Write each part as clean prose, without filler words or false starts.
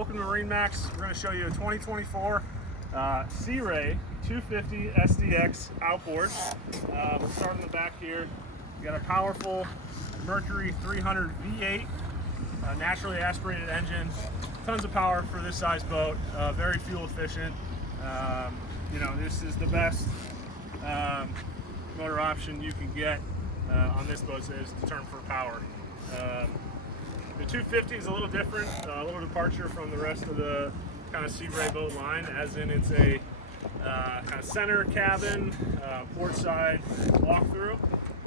Welcome to MarineMax. We're going to show you a 2024 Sea Ray 250 SDX Outboard. We'll start in the back here. We got a powerful Mercury 300 V8, naturally aspirated engine. Tons of power for this size boat. Very fuel efficient. This is the best motor option you can get on this boat is the term for power. The 250 is a little different, a little departure from the rest of the kind of Sea Ray boat line, as in it's a kind of center cabin, port side walkthrough.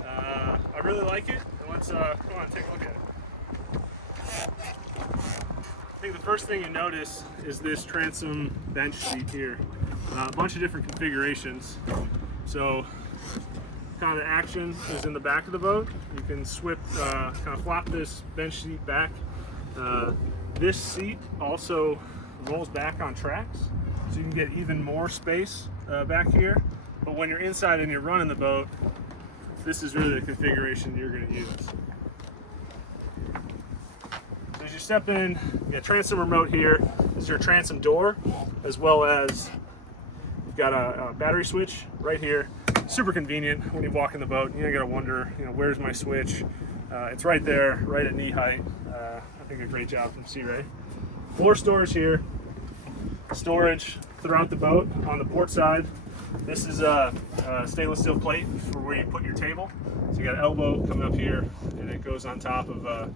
I really like it. Let's come on, take a look at it. I think the first thing you notice is this transom bench seat here. A bunch of different configurations. So kind of the action is in the back of the boat. You can kind of flop this bench seat back. This seat also rolls back on tracks, so you can get even more space back here. But when you're inside and you're running the boat, this is really the configuration you're going to use. So as you step in, you got a transom remote here. This is your transom door, as well as you've got a battery switch right here. Super convenient when you walk in the boat. You ain't gotta wonder, where's my switch? It's right there, right at knee height. I think a great job from Sea Ray. Floor storage here. Storage throughout the boat on the port side. This is a stainless steel plate for where you put your table. So you got an elbow coming up here, and it goes on top of a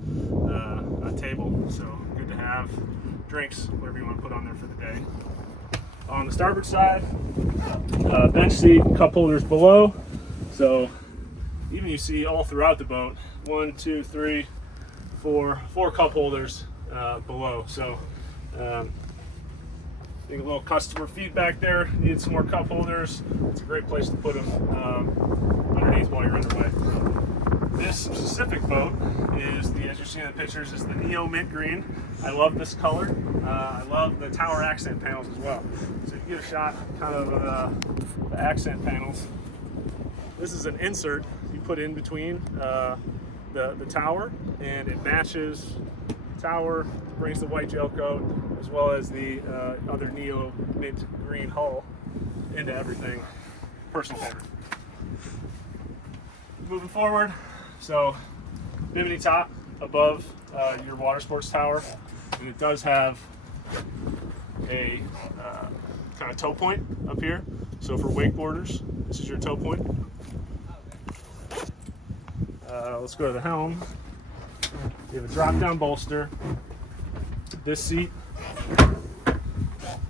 table. So good to have drinks, whatever you want to put on there for the day. On the starboard side, bench seat, cup holders below. So even you see all throughout the boat, 1, 2, 3, 4 cup holders below. So I think a little customer feedback there. Need some more cup holders. It's a great place to put them underneath while you're underway. This specific boat is as you see in the pictures, is the Neo Mint Green. I love this color. I love the tower accent panels as well. So you get a shot kind of the accent panels. This is an insert you put in between the tower, and it matches the tower, brings the white gel coat as well as the other Neo Mint Green hull into everything. Personal favorite. Moving forward, so bimini top above your water sports tower, and it does have a kind of tow point up here. So for wakeboarders, this is your tow point. Let's go to the helm. You have a drop down bolster. This seat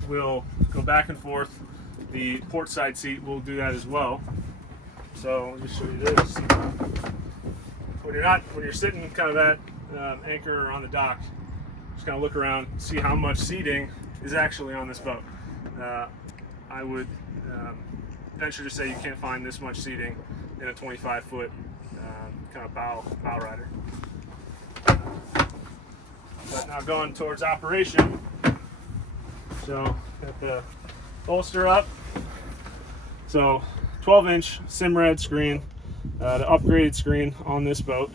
will go back and forth. The port side seat will do that as well. So I'll just show you this. When you're sitting kind of at anchor or on the dock, just kind of look around, see how much seating is actually on this boat. I would venture to say you can't find this much seating in a 25-foot kind of bow rider. But now going towards operation, so got the bolster up. So 12-inch Simrad screen, the upgraded screen on this boat.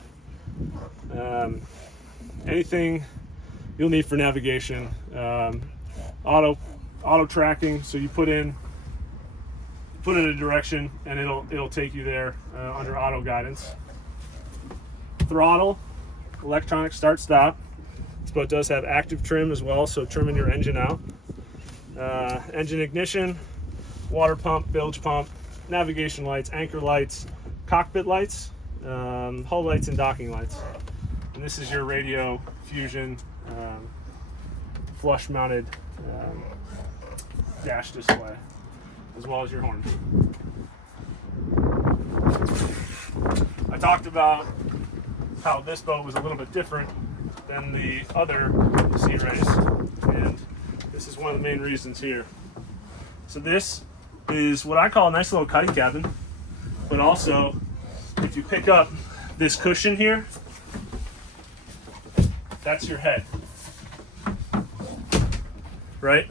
Anything you'll need for navigation, auto tracking. So you put in a direction and it'll take you there under auto guidance. Throttle, electronic start stop. This boat does have active trim as well, so trimming your engine out. Engine ignition, water pump, bilge pump, navigation lights, anchor lights, cockpit lights, hull lights, and docking lights. And this is your radio fusion flush mounted dash display, as well as your horns. I talked about how this boat was a little bit different than the other Sea Rays, and this is one of the main reasons here. So this is what I call a nice little kite cabin, but also if you pick up this cushion here, that's your head, right?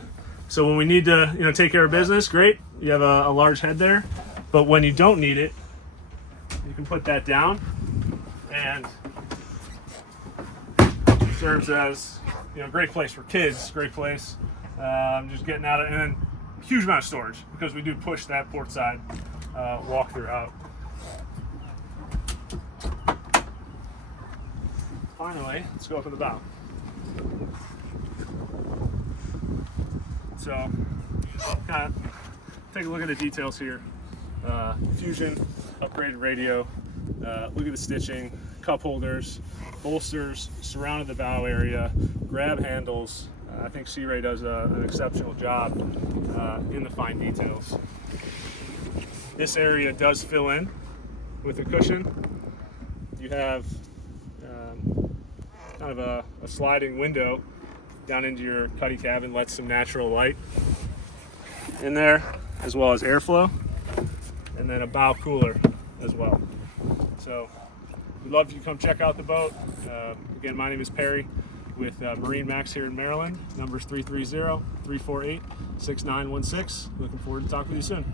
So when we need to take care of business, great, you have a large head there. But when you don't need it, you can put that down, and serves as you know, great place for kids, great place. Just getting out of, and then huge amount of storage because we do push that port side walk-through out. Finally, let's go up in the bow. So, kind of take a look at the details here. Fusion, upgraded radio. Look at the stitching, cup holders, bolsters surrounded the bow area, grab handles. I think Sea Ray does an exceptional job in the fine details. This area does fill in with a cushion. You have kind of a sliding window down into your cuddy cabin, lets some natural light in there, as well as airflow, and then a bow cooler as well. So we'd love if you come check out the boat. Again, my name is Perry with MarineMax here in Maryland. Number's 330-348-6916. Looking forward to talking with you soon.